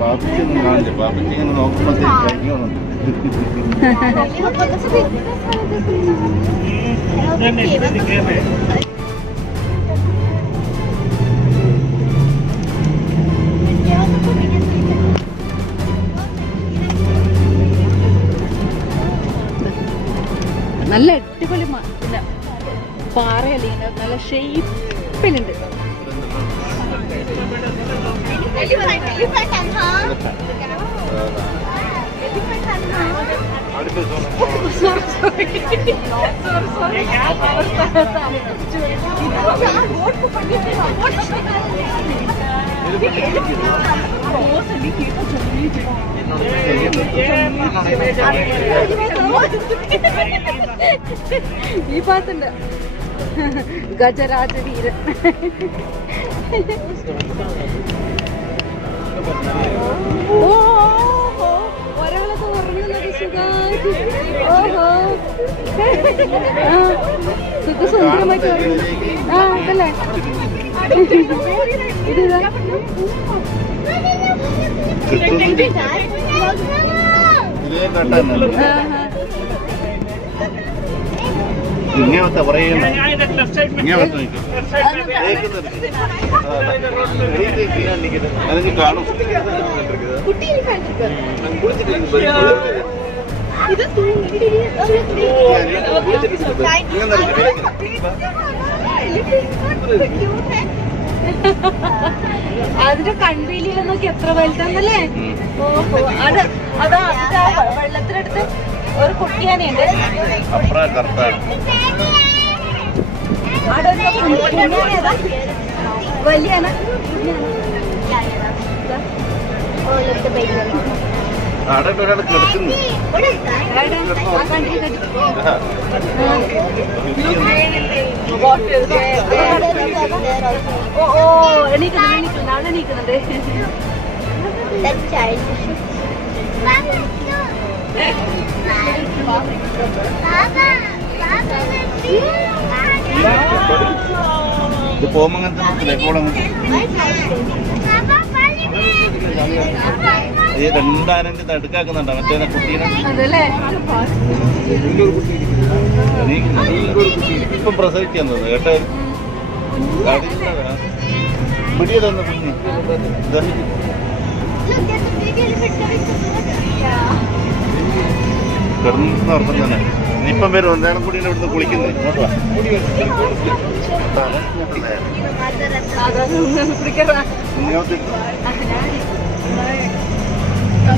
പാപ്പിച്ചൊന്നും കാണില്ല. പാപ്പിച്ച് ഇങ്ങനെ നോക്കുമ്പോഴത്തേക്ക് കഴിക്കുന്നുണ്ട്. നല്ല അടിപൊളി പിന്നെ പാറയല്ല, ഇങ്ങനെ നല്ല ഷേപ്പിലുണ്ട്. ഈ ഭാഗത്തുണ്ട് ഗജരാജ വീരൻ. ഒരാളൊക്കെ ഉറങ്ങുന്നത് സുഖമായിട്ട്. ഓഹോ, സുഖസുന്ദരമായിട്ട് ഉറങ്ങുന്നു. ആ അതല്ലേ ഇത് ഇങ്ങനത്തെ പറയുന്നു. അതിന് കാണും. അതിന്റെ കൺവീലിയിലെ നോക്കി എത്ര വലുതാന്നല്ലേ. ഓഹോ, അത് അതാ വെള്ളത്തിനടുത്ത് ഒരു കുട്ടിയാനുണ്ട്. വലിയ ഓ എണീക്കുന്നുണ്ട്, അവിടെ എണീക്കുന്നുണ്ട്. ഇത് പോകുമ്പോ ഈ രണ്ടാരന്റെ നടുക്കാക്കുന്നുണ്ടോ മറ്റേ കുട്ടീനെ? ഇപ്പം പ്രസവിച്ചു കേട്ടോ. പിടിയതൊന്ന് കുഞ്ഞ് കിടന്നർത്ഥം തന്നെ. ഇപ്പം വരും എന്തായാലും കൂടി ഇവിടുന്ന് കുളിക്കുന്നത്.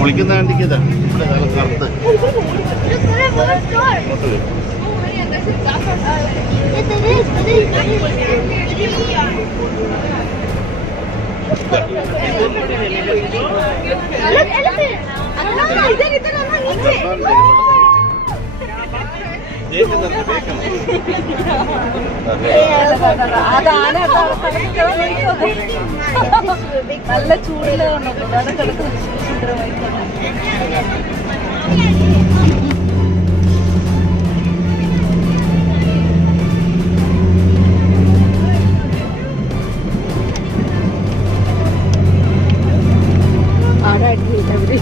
കുളിക്കുന്ന കണ്ടിക്കതാ ഇവിടെ കറുത്ത് നല്ല ചൂടില് അവിടെ കിടക്കുന്ന സുന്ദരമായിട്ട്. ആടെ അടിയില്ല അവര്.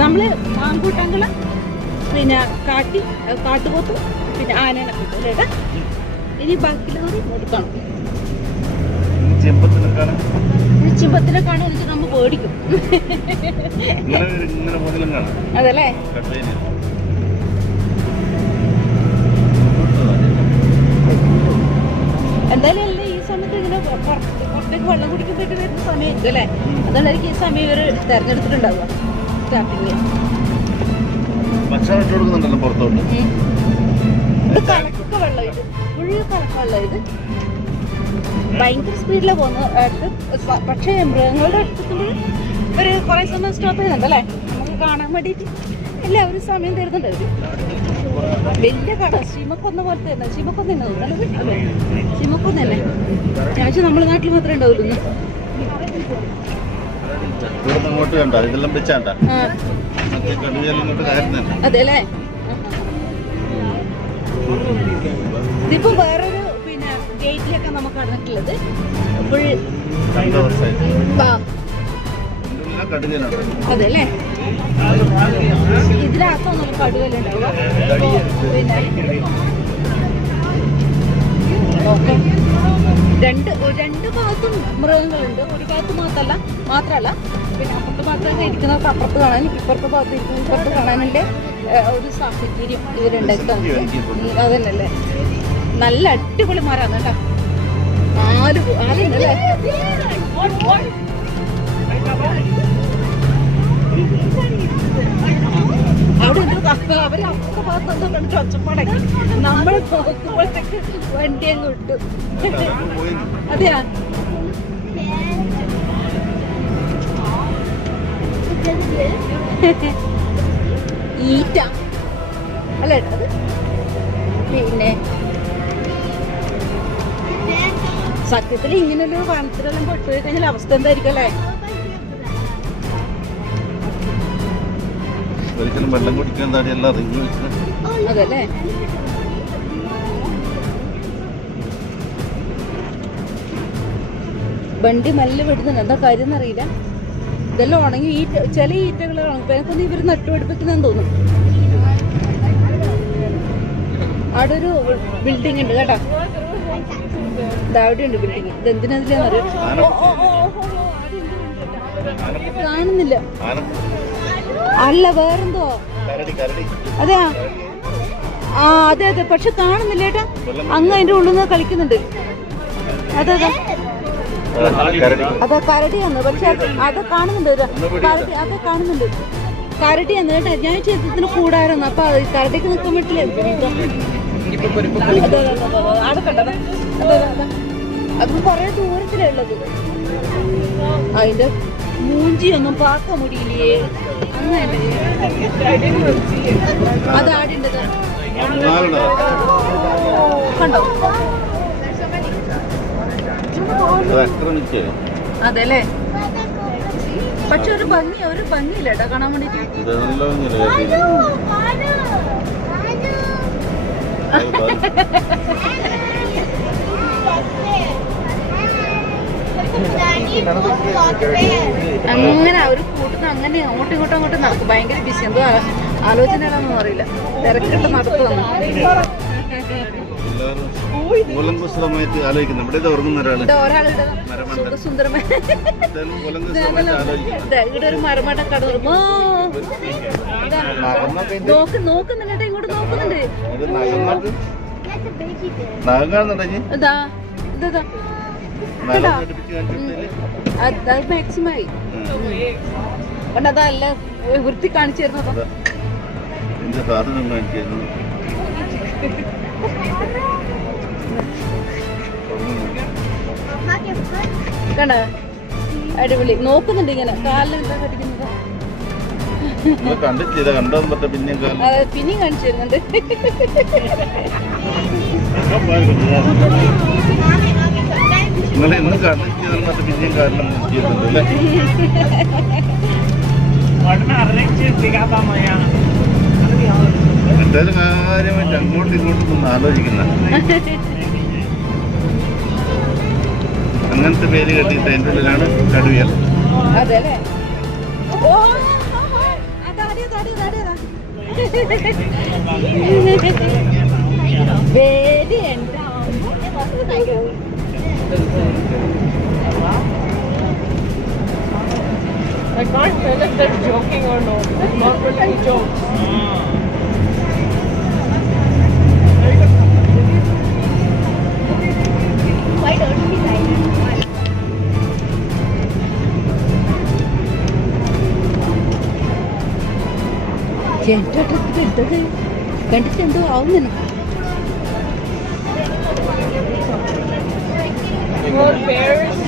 നമ്മള് മാങ്കൂട്ടങ്ങള് പിന്നെ കാട്ടുപോത്തും പിന്നെ ആനേനെ കിട്ടും അല്ലേ. ഇനി ബാക്കിയുള്ളവർ കൊടുക്കണം. ചിമ്പത്തിനെ കാണാൻ എനിക്ക് നമ്മ പേടിക്കും. അതല്ലേ എന്തായാലും അല്ലേ ഈ സമയത്ത് ഇങ്ങനെ പുറത്തേക്ക് വെള്ളം കുടിക്കുമ്പോഴേക്ക് വരുന്ന സമയത്ത് അല്ലേ. അതുകൊണ്ടായിരിക്കും ഈ സമയം ഇവർ തെരഞ്ഞെടുത്തിട്ടുണ്ടാവുക സ്റ്റാർട്ടിങ്. ഇത് കലക്കൊക്കെ വെള്ളം, ഇത് ഫുള്ള് കലക്ക വെള്ളം. ഇത് ഭയങ്കര സ്പീഡിലാണ് പോകുന്നത്. പക്ഷേ മൃഗങ്ങളുടെ അടുത്തെത്തുമ്പോൾ ഒരു കുറേ സമയം സ്റ്റോപ്പ് ചെയ്യുന്നുണ്ട് അല്ലേ. നമുക്ക് കാണാൻ വേണ്ടിയിട്ട് എല്ലാവരും സമയം തരുന്നുണ്ട് അവർ. വലിയ കട ശിമക്കൊന്ന പോലത്തെ തന്നെ. ശിമക്കൊന്ന തന്നെ തോന്നുന്നത്. അതെ, ശിമക്കൊന്ന തന്നെ. ഞാൻ വെച്ചാൽ നമ്മുടെ നാട്ടിൽ മാത്രമേ ഉണ്ടാവുള്ളൂ. ഇവിടുന്ന് അങ്ങോട്ട് കണ്ട ഇതെല്ലാം വെച്ചാണ്ട ഇങ്ങോട്ട് കയറുന്നുണ്ട്. അതെ അല്ലേ. ഇതിപ്പോ വേറൊരു പിന്നെ ഗേറ്റിലൊക്കെ നമുക്ക് കടന്നിട്ടുള്ളത് ഫുൾ അതെ അല്ലേ. ഇതിനകത്തൊന്നും കടുവലുണ്ടാവുക. പിന്നെ രണ്ട് ഭാഗത്തും മൃഗങ്ങളുണ്ട്. ഒരു ഭാഗത്ത് മാത്രമല്ല പിന്നെ അപ്പുറത്തെ ഭാഗത്തൊക്കെ ഇരിക്കുന്നവർക്ക് അപ്പുറത്ത് കാണാനും ഇപ്പുറത്തെ ഭാഗത്ത് ഇരിക്കുന്ന ഇപ്പുറത്ത് കാണാനുള്ള ഒരു സാഹചര്യം ഇവരുണ്ടാക്കി. അതന്നല്ലേ. നല്ല അടിപൊളി മരമാണ് കേട്ടോ. ആലുണ്ടല്ലേ. അവിടെ എന്തോ അവര് അപ്പുറത്തെ ഭാഗത്ത് എന്തോ കണ്ടിട്ട് ഒച്ചപ്പാടാക്കി. നമ്മൾ നോക്കുമ്പോഴത്തേക്ക് വണ്ടി അങ്ങ് വിട്ടു. അതെയാ. ഈറ്റ അല്ലേ അത്. പിന്നെ സത്യത്തിൽ ഇങ്ങനൊരു വനത്തിലെല്ലാം പെട്ടുപോയി കഴിഞ്ഞാൽ അവസ്ഥ എന്തായിരിക്കും അല്ലേ. ഒരിക്കലും വെള്ളം കുടിക്കാൻ താടിയല്ല അറിഞ്ഞു. അതല്ലേ. വണ്ടി മെല്ലെ വിടുന്നുണ്ട്. എന്താ കാര്യം എന്നറിയില്ല. ഇതെല്ലാം ഉണങ്ങി ചില ഈറ്റകൾ ഉണങ്ങിപ്പോയി. ഇവർ നട്ടുപിടിപ്പിക്കുന്നെന്ന് തോന്നും. അവിടെ ഒരു ബിൽഡിംഗ് ഉണ്ട് കേട്ടോ. അവിടെ ഉണ്ട് ബിൽഡിംഗ്. ഇത് എന്തിനാന്നറിയോ കാണുന്നില്ല. അല്ല വേറെന്തോ. അതെയാ. ആ അതെ അതെ. പക്ഷെ കാണുന്നില്ല ഏട്ടാ. അങ്ങ് അതിന്റെ ഉള്ളിൽ നിന്ന് കളിക്കുന്നുണ്ട്. അതെ അതെ കരടിയാന്ന്. പക്ഷെ അത് കാണുന്നുണ്ട്. കരടി അത് കാണുന്നുണ്ട്. കരടിയാന്ന് കേട്ടാ. ഞാൻ ചിത്രത്തിന് കൂടായിരുന്നു. അപ്പൊ കരടിക്ക് നിൽക്കാൻ പറ്റില്ല. അവിടെ കണ്ടത് അതും കൊറേ ദൂരത്തിലേ ഉള്ളത്. അതിന്റെ മൂഞ്ചിയൊന്നും പാക്ക മുടിയില്ലേ. അങ്ങനെ അതാടിണ്ടത് കണ്ടോ. അതെല്ലേ. പക്ഷെ ഒരു ഭംഗിയില്ല കേട്ടോ കാണാൻ വേണ്ടിട്ട്. അങ്ങനെ ഒരു കൂട്ടുന്ന അങ്ങനെ അങ്ങോട്ടും ഇങ്ങോട്ടും നടക്കും. ഭയങ്കര ബിസി. എന്തോ ആലോചനകളൊന്നും അറിയില്ല. തിരക്കിട്ട് നടത്തുവന്നു. ഇവിടെ ഒരു മരമട കടന്നു നോക്കുന്നുണ്ട്. ഇങ്ങോട്ട് നോക്കുന്നുണ്ട്. ഇതാ ഇതാ അത് മാക്സിമായി പണ്ട് അതല്ല വൃത്തി കാണിച്ചു തരുന്നത്. കണ്ട അടിപൊളി. നോക്കുന്നുണ്ട് ഇങ്ങനെ കാലിൽ എന്താ കടിക്കുന്നത്. പിന്നെയും കാണിച്ചു തരുന്നുണ്ട്. എന്തായാലും കാര്യമായിട്ട് അങ്ങോട്ടും ഇങ്ങോട്ടും ആലോചിക്കുന്ന അങ്ങനത്തെ പേര് കെട്ടിയിട്ട് അതിൻ്റെ ഉള്ളിലാണ് കടുവ. അതെല്ലേ. I can't tell if they're joking or not. It's not really jokes. Why don't we like it? കണ്ടിട്ടെന്തോ ആവുന്നു. More bears.